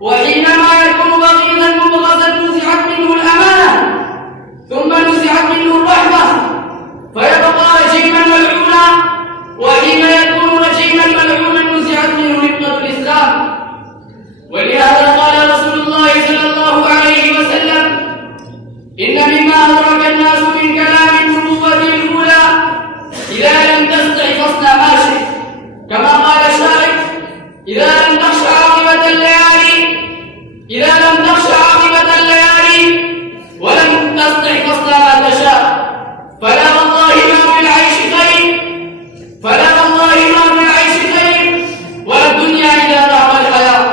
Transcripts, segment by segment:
وحينما يكون بغيضا مبغضا نزعت منه الأمانة، ثم نزعت منه الرحمة فيبقى رجيما ملعونا، وحين يكون رجيما ملعونا نزعت منه نقمة الإسلام. ولهذا قال رسول الله صلى الله عليه وسلم: إن مما أدرك الناس من كلام النبوة الأولى إذا لم تستع فاصنع ما شئت، كما قال الشاعر: إذا لم تخش عاقبة الليالي ولم تستع فاصنع ما تشاء، فلا والله ما في العيش خير ولا الدنيا إذا ذهب الحياة.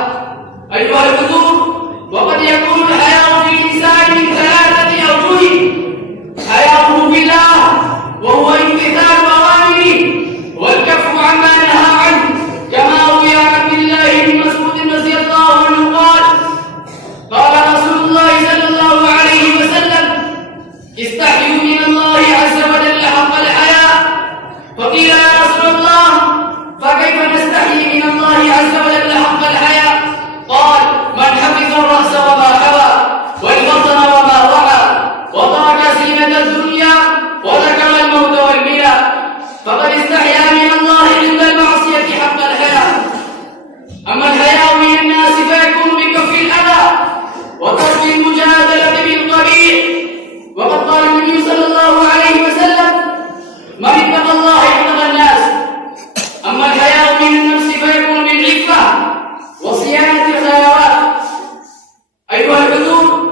أيها الحضور، وقد يكون الحياء في الإنسان من ثلاثة أوجه: حياؤه بالله وهو امتثال أوامره والكف عما نهى عنه، كما روي عن عبد الله بن مسعود رضي الله عنه قال رسول الله صلى الله عليه وسلم: استحيوا من الله عز وجل حق الحياء. فقيل: يا رسول الله، فكيف نستحيي من الله عز وجل حق الحياء؟ قال: من حفظ الرأس وما حوى والبطن وما وعى وترك زينة الدنيا وذكر الموت والبلاء فقد استحيا من الله عند المعصية حق الحياء. أما الحياء من الناس فيكون بكف الأذى وترك المجادلة بالقبيح، وقد قال النبي صلى الله عليه وسلم: من اتقى الله اتقى الناس. أما الحياء من النفس فيكون بالعفة وصيانة الخيرات. أيها الحضور،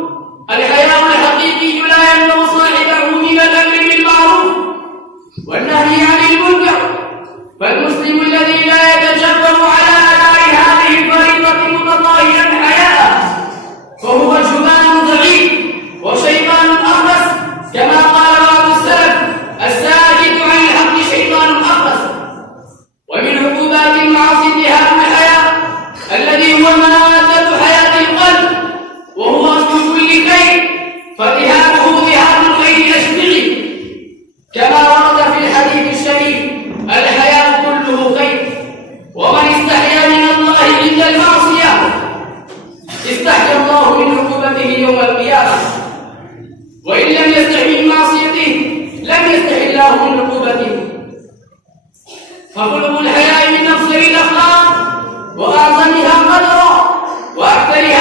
الحياء الحقيقي لا يمنع صاحبه من الأمر بالمعروف والنهي عن المنكر، فالمسلم الذي لا يتجبر على أداء هذه الفريضة متظاهرا حياء فهو جبان ضعيف وشيطان أخرس، كما قال بعض السلف: الساكت عن الحق شيطان أخرس. ومن عقوبات المعاصي انتهاك الحياء الذي هو مادة حياة القلب وهو أصل كل خير، فانتهاكه ظهار الخير أشبعي، كما ورد في الحديث الشريف: الحياء كله خير. ومن استحيا من الله عند المعصية استحيا الله من عقوبته يوم القيامة، وإن لم يستحي من معصيته لم يستحي الله من عقوبته. فخلق الحياء من أفضل الأخلاق وأعظمها قدرا وأكثرها